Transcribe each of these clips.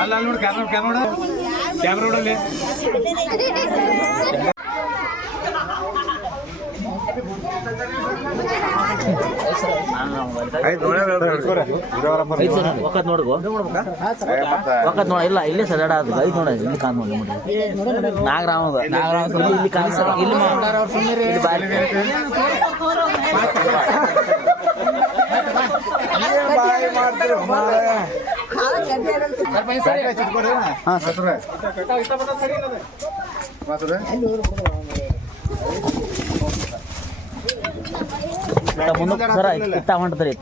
ಅಲ್ಲ ನೋಡಿ ಕ್ಯಾಮ್ರಾ ನೋಡಲ್ಲಿ ಇಲ್ಲ ಇಲ್ಲೇ ಸಡಾಡ ಅದು ಐದು ನೋಡ ಇಲ್ಲಿ ಕಾಣ್ ನೋಡಿ ನಾಗರಾಮ ಇಲ್ಲಿ ಕಾಣ ಇಲ್ಲಿ ಮುಂದೆ ಸರ ಇತ್ತ ಹೊಂಟದ್ರಿ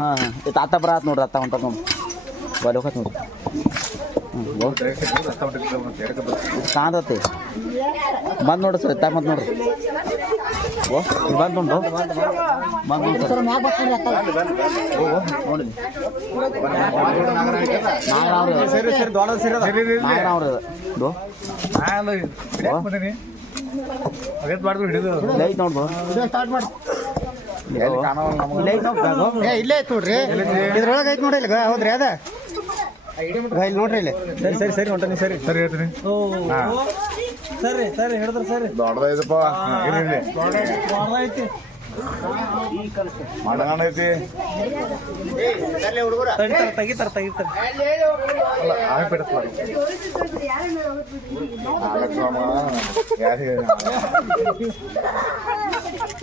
ಹಾಂ ಅತ್ತ ಬರತ್ ನೋಡ್ರಿ ಅತ್ತ ಹೊಂಟ ನೋಡಿ ಬಲಿ ಹೋಗತ್ ನೋಡ್ರಿ ಕಾಣತತಿ ಬಂದು ನೋಡ್ರಿ ಸರ್ ಇತ್ತ ಬಂದು ನೋಡ್ರಿ ಬಂದು ನೋಡ್ರಿ ಬಂದು ನೋಡಿ ಲೈಟ್ ನೋಡ್ಬೋ ಇಲ್ಲೇ ಐತ್ ನೋಡ್ರಿ ಇದ್ರೊಳಗೆ ಐತ್ ನೋಡ್ರಿ ಇಲ್ಲಿ ಹೌದ್ರಿ ಅದ ಇಲ್ಲಿ ನೋಡ್ರಿ ಇಲ್ಲಿ ಸರಿ ಸರಿ ಹೊಂಟ ಸರಿ ಸರಿ ಹೇಳ್ತೀನಿ ಸರಿ ಸರಿ ಹೇಳಿದ್ರ ಸರಿ ದೊಡ್ಡದೈತಪ್ಪ ಐತಿ ಮಾಡಗಾಣ ಐತಿ ತೆಗಿತಾರ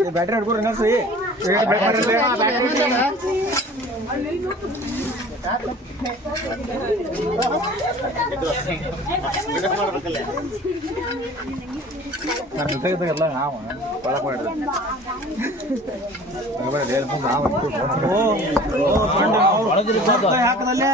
ಬ್ಯಾಟ್ರಿ ಹಿಡ್ಕೊರಿ ನರ್ಸಿ ನನ್ನ ಜೊತೆಗಿದ್ದಾಗೆಲ್ಲ ನಾವು ಒಳಗೆ ಮಾಡಿದ್ವಿ ಹಾಕದಲ್ಲೇ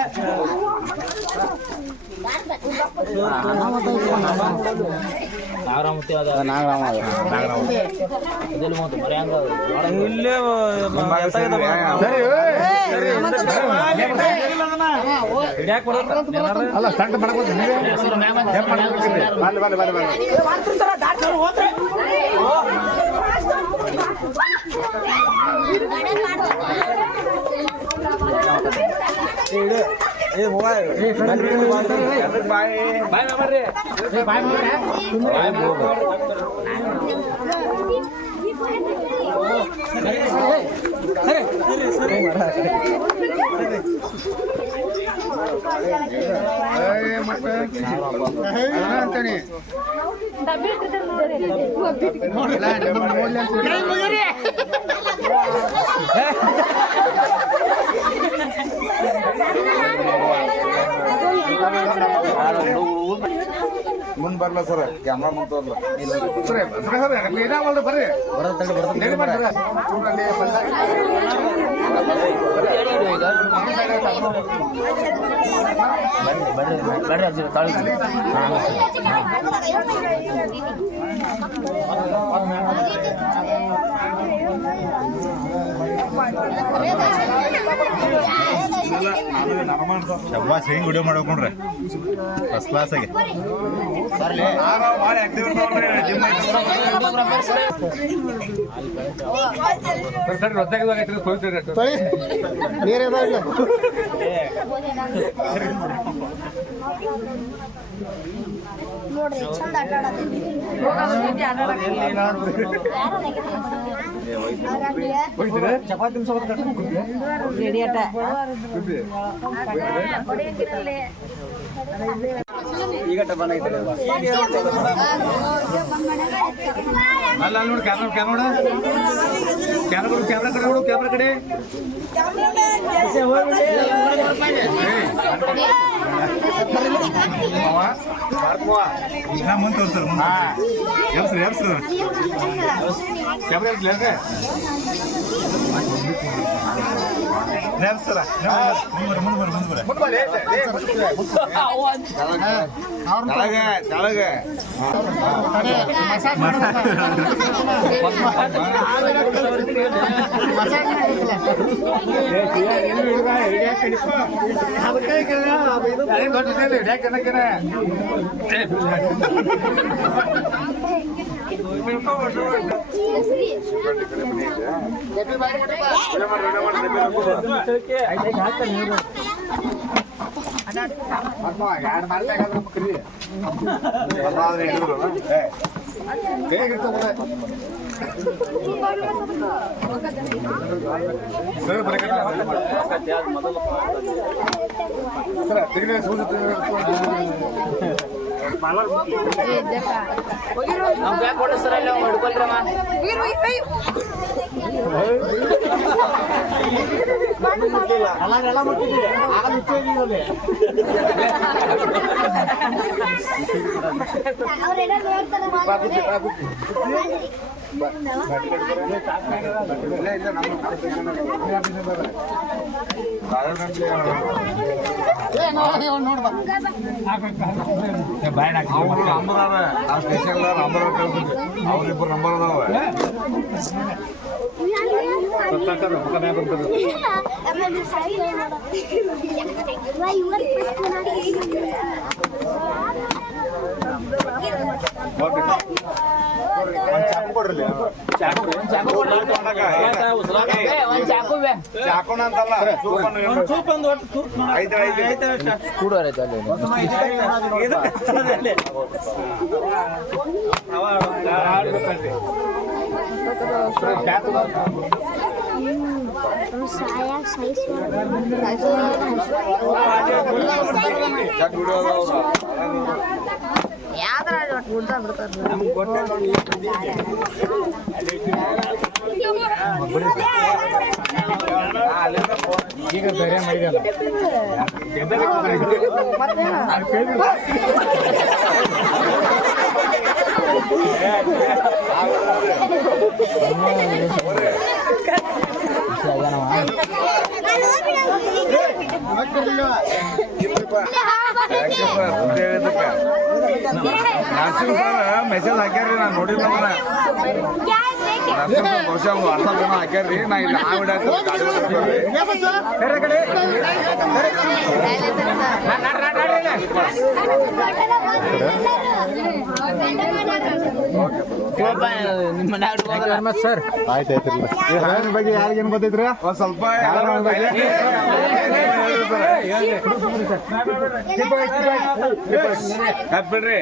ಇಲ್ಲೇ ಅಲ್ಲ ಸ್ಟಂಟ್ ಮಾಡಬಹುದು ಮುಂದೆ ಬರಲ್ಲ ಸರ್ ಕ್ಯಾಮ್ರಾ ಮುಂದೆ ಬರ್ರಿ ಶಬ್ಬಾಸ್ ಹೆಂಗ್ ವಿಡಿಯೋ ಮಾಡ್ಕೊಂಡ್ರೆ ಫಸ್ಟ್ ಕ್ಲಾಸ್ ಆಗಿ ನೀರೇ ನೋಡ್ರಿ ಚಂದ ಆಟ ಚಪಾತಿ ಅಲ್ಲ ನೋಡಿ ಕ್ಯಾಮ್ರಾ ಕಡೆ ನೋಡು ಕ್ಯಾಮ್ರಾ ಕಡೆ ಈಗ ಮುಂದೆ ತೋರಿಸ್ತಾರೆ ಎಬ್ಸ್ರಿ ಕ್ಯಾಮ್ರಾ ಅವ್ರಿಬ್ಬರು ನಂಬರ್ ಅದಾವ ಚಾಕೋಣ ಅಂತಲ್ಲ ಈಗ ಬೇರೆ ಮಾಡಿದಲ್ಲ ಮೆಸೇಜ್ ಹಾಕ್ಯಾರ್ರಿ ನಾನು ನೋಡಿಲ್ಲ ಬಹುಶಃ ವಾಟ್ಸಪ್ ಜನ ಹಾಕ್ಯಾರ್ರಿ ನಾ ಇಲ್ಲಿ ಸರ್ ಆಯ್ತು ಬಗ್ಗೆ ಯಾರಿಗೇನು ಗೊತ್ತೈತ್ರಿ ಒಂದ್ ಸ್ವಲ್ಪ ಬಿಡ್ರಿ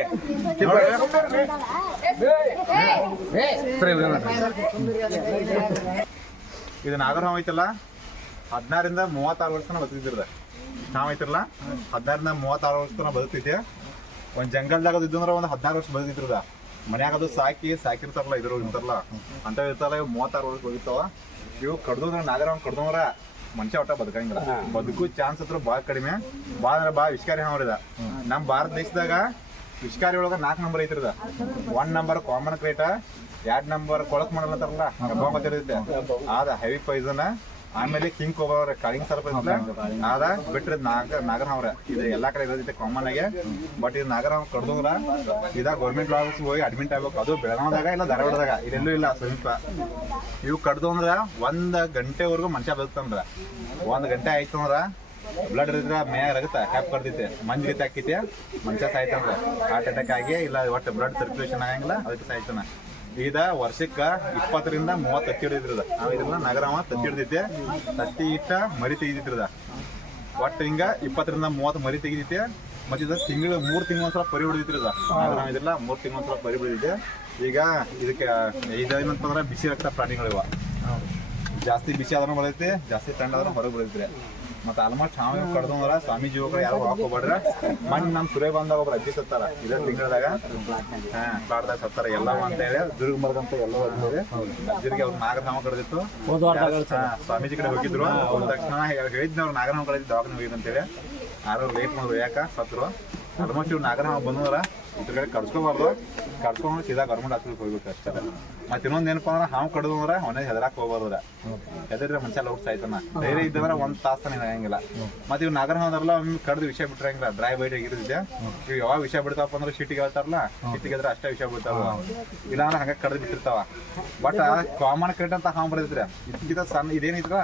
ಇದು ನಾಗರಹಾವ್ ಐತಲ್ಲ 16 36 ವರ್ಷ ಬದುಕಿದ್ರದ ನಾವ್ ಐತಿರಲ್ಲ 16 36 ವರ್ಷ ಬದುಕ್ತಿದ್ದೆ ಒಂದ್ ಜಂಗಲ್ದಾಗ ಇದ್ದಂದ್ರ ಒಂದ್ 16 ವರ್ಷ ಬದುಕಿದ್ರದ ಮನ್ಯಾಗ ಅದು ಸಾಕಿರ್ತಾರಲ್ಲ ಇರ್ತಾರಲ್ಲ ಅಂತ ಇರ್ತಾರ 36 ವರ್ಷ ಬದುಕ್ತಾವ ಇವು ಕಡ್ದ್ರ ನಾಗರಹಾವ್ ಕಡ್ದವ್ರ ಮನುಷ್ಯ ಒಟ್ಟ ಬದುಕಂಗಿಲ್ಲ ಬದುಕು ಚಾನ್ಸ್ ಹತ್ರ ಭಾಳ ಕಡಿಮೆ ಭಾಳ ಅಂದ್ರೆ ಭಾಳ ವಿಷಕಾರಿ ಹಾವ್ರಿದ ನಮ್ಮ ಭಾರತ ದೇಶದಾಗ ವಿಷಕಾರಿ ಒಳಗ 4 ನಂಬರ್ ಐತಿರದ 1 ನಂಬರ್ ಕಾಮನ್ ಕ್ರೇಟ 2 ನಂಬರ್ ಕೊಳಕ್ ಮಾಡಲತ್ತಾರಲ್ಲ ಗೊತ್ತಿರುತ್ತೆ ಆದ ಹೆವಿ ಪಾಯ್ಸನ್ ಆಮೇಲೆ ಕಿಂಗ್ ಕೋಬ್ರಾ ಕಾಳಿಂಗ್ ಸರ್ಪ ಆದ ಬಿಟ್ರೆ ನಾಗರಹಾವ್ರ ಇದು ಎಲ್ಲಾ ಕಡೆ ಇರೋದೈತೆ ಕಾಮನ್ ಆಗಿ ಬಟ್ ಇದು ನಾಗರಹಾವ್ ಕಡ್ದಂದ್ರ ಇದಾಗ ಗೌರ್ಮೆಂಟ್ ಲಾಸ್ ಹೋಗಿ ಅಡ್ಮಿಟ್ ಆಗ್ಬೇಕು ಅದು ಬೆಳಗಾವದಾಗ ಇಲ್ಲ ಧಾರವಾಡದಾಗ ಇದೆಲ್ಲೂ ಇಲ್ಲ ಸಮೀಪ ಇವು ಕಡ್ದಂದ್ರ 1 ಗಂಟೆವರೆಗೂ ಮನುಷ್ಯ ಬದುಕ್ತಂದ್ರ 1 ಗಂಟೆ ಆಯ್ತಂದ್ರ ಬ್ಲಡ್ ಇದ್ರ ಮೇಯಾಗ ರಗತ್ತ ಕ್ಯಾಪ್ ಕಡ್ದೈತೆ ಮಂಜಿಗೆ ಹಾಕೈತೆ ಮನುಷ್ಯ ಸಾಯ್ತಂದ್ರ ಹಾರ್ಟ್ ಅಟ್ಯಾಕ್ ಆಗಿ ಇಲ್ಲ ಒಟ್ಟು ಬ್ಲಡ್ ಸರ್ಕ್ಯುಲೇಷನ್ ಆಗಂಗಿಲ್ಲ ಅದಕ್ಕೆ ಸಾಯ್ತಾನ ಈಗ ವರ್ಷಕ್ಕ 20 ರಿಂದ 30 ತತ್ತಿ ಹಿಡಿದ್ರದ ನಾವ್ ಇದನ್ನ ನಾಗರಹಾವ ತತ್ತಿ ಹಿಡಿದೈತೆ ತತ್ತಿ ಇಟ್ಟ ಮರಿ ತೆಗಿದಿತ್ರದ ಒಟ್ಟು ಹಿಂಗ 20 ರಿಂದ 30 ಮರಿ ತೆಗಿದೈತೆ ಮತ್ತೆ ಇದು 3 ತಿಂಗಳ ಒಂದ್ಸಲ ಪರಿ ಹೊಡಿದಿತ್ರದ ನಾಗರಹಾವ ಇದಿಲ್ಲ 3 ತಿಂಗಳ ಒಂದ್ಸಲ ಪರಿ ಹೊಡಿದೈತೆ ಈಗ ಇದಕ್ಕೆ ಇದೇನಂತಂದ್ರ ಬಿಸಿ ರಕ್ತ ಪ್ರಾಣಿಗಳಿವ ಜಾಸ್ತಿ ಬಿಸಿ ಆದ್ರೂ ಬರ್ತೈತಿ ಜಾಸ್ತಿ ತಂಡ ಆದ್ರೂ ಹೊರಗೆ ಬರ್ತೈತ್ರಿ ಮತ್ತೆ ಆಲ್ಮೋಸ್ಟ್ ಹಾವು ಕಡ್ದಂದ್ರ ಸ್ವಾಮೀಜಿ ಹೋಗ್ರ ಯಾರು ಹಾಕೋಬೇಡ್ರ ಮಣ್ಣು ನಮ್ ಸುರೇ ಬಂದಾಗ ಒಬ್ರು ಅಜ್ಜಿ ಸತ್ತಾರ ಇದೇ ತಿಂಗಳದಾಗ ಪ್ಲಾಟ್ದಾಗ ಸತ್ತಾರ ಎಲ್ಲವ ಅಂತ ಹೇಳಿ ದುರ್ಗಮರ್ಗ ಅಂತ ಎಲ್ಲವ ಅಂತೇಳಿ ಅಜ್ಜರಿಗೆ ಅವ್ರು ನಾಗರಹಾವ ಕಡ್ದಿತ್ತು ಸ್ವಾಮೀಜಿ ಕಡೆ ಹೋಗಿದ್ರು ಅವ್ರ ತಕ್ಷಣ ಹೇಳಿದ್ನ ಅವ್ರು ನಾಗರಹಾವ ಕಳೆದಿದ್ದು ದವಾಖಾನೆ ಹೋಗಿದ್ ಅಂತೇಳಿ ಯಾರು ಲೇಟ್ ಮಾಡಿದ್ರು ಯಾಕ ಸತ್ರು ಆಲ್ಮೋಸ್ಟ್ ಇವ್ರು ನಾಗರಹಾವ ಬಂದ್ರ ಇದ್ರ ಕಡೆ ಕಡ್ಸ್ಕೊಬಾರ್ದು ಕಡ್ಸ್ಕೊಂಡು ಸೀದಾ ಗೌರ್ಮೆಂಟ್ ಹಾಸ್ಪಿಟಲ್ ಹೋಗ್ಬೇಕು ಅಷ್ಟೇ ಮತ್ತೆ ಇನ್ನೊಂದ್ ಏನಪ್ಪಾ ಅಂದ್ರೆ ಹಾವು ಕಡ್ದಂದ್ರ ಅವನೇ ಹೆದರಾಕ್ ಹೋಗ್ಬಾರ್ದ್ರ ಹೆದರಿದ್ರೆ ಮನುಷ್ಯ ಲೌಟ್ ಸಾಯ್ತಾನ ಧೈರ್ಯ ಇದ್ದಂದ್ರ 1 ತಾಸ್ತಾನೆ ಆಗಂಗಿಲ್ಲ ಮತ್ತೆ ಇವ್ ನಾಗರಹಾವದಲ್ಲ ಒಮ್ಮೆ ಕಡ್ದು ವಿಷಯ ಬಿಟ್ರಂಗಿಲ್ಲ ಡ್ರೈ ಬೈಟ್ ಆಗಿರುತ್ತೆ ಇವ್ ಯಾವಾಗ ವಿಷಯ ಬಿಡ್ತಾವಪ್ಪ ಅಂದ್ರೆ ಶೀಟಿಗೆ ಹೇಳ್ತಾರಲ್ಲ ಶೀಟಿಗೆ ಇದ್ರೆ ಅಷ್ಟೇ ವಿಷಯ ಬಿಡ್ತಾವ ಇಲ್ಲಾಂದ್ರೆ ಹಂಗ ಕಡ್ದು ಬಿಟ್ಟಿರ್ತಾವ ಬಟ್ ಕಾಮನ್ ಕ್ರೇಟ್ ಅಂತ ಹಾವು ಬರ್ತೈತ್ರಿ ಇದಕ್ಕಿಂತ ಸಣ್ಣ ಇದೇನಿದ್ರ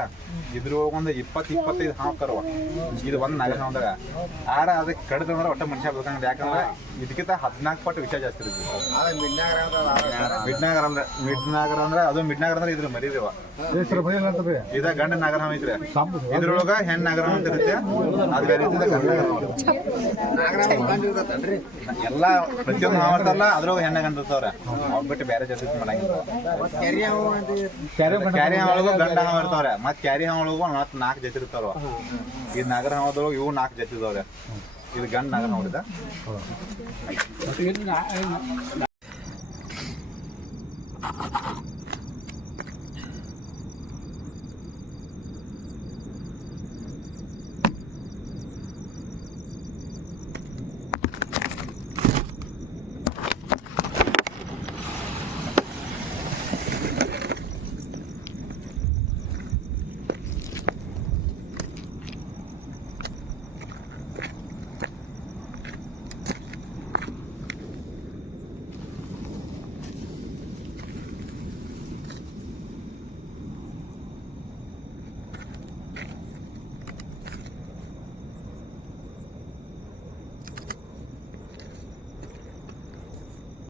ಇದ್ರ ಒಂದು 20-25 ಹಾವು ಕರುವ ಇದು 1 ನಾಗರಹಾವದಾಗ ಆರ ಅದಕ್ಕೆ ಕಡ್ದಂದ್ರ ಒಟ್ಟ ಮನುಷ್ಯ ಮನುಷ್ಯ ಬದುಕಂಗಿಲ್ಲ. ಯಾಕಂದ್ರೆ ಇದಕ್ಕಿಂತ 14 ಪಟ್ಟು ವಿಷಯ ಜಾಸ್ತಿ ಇರುತ್ತೆ. ಮಿಡ್ನಾಗರ ಅಂದ್ರೆ ಅದು ಮಿಡ್ನಾಗರ ಅಂದ್ರೆ ಇದ್ರ ಮರಿದೇವ ಇದ ಗಂಡ ನಾಗರಹಾವ ಐತ್ರಿ. ಇದ್ರೊಳಗ ಹೆಣ್ ನಾಗರಹಾವ ಅಂತ ಇರುತ್ತೆ. ಅದು ಬೇರೆ ಇರ್ತದೆ, ಗಂಡ ಎಲ್ಲ ಪ್ರತಿಯೊಂದು ಹಾವ ಇರ್ತಲ್ಲ ಅದ್ರೊಳಗ ಹೆಣ್ಣ ಗಂಡ ಇರ್ತಾವ್ರ. ಅವ್ ಬಿಟ್ಟು ಬೇರೆ ಜಾತಿ ಮಾಡಂಗಿಲ್ಲ. ಕ್ಯಾರಿ ಹಾವ ಒಳಗು ಗಂಡ ಹಾವ ಇರ್ತಾವ್ರೆ. ಮತ್ ಕ್ಯಾರಿ ಹಾವ ಒಳಗು ಮತ್ 4 ಜಾತಿ ಇರ್ತಾವ. ಈ ನಾಗರ ಹಾವದೊಳಗ ಇವು 4 ಜಾತಿ ಇದಾವ್ರೆ. ಇದು ಗಂಡ ನಾಗರ ಹಾವ.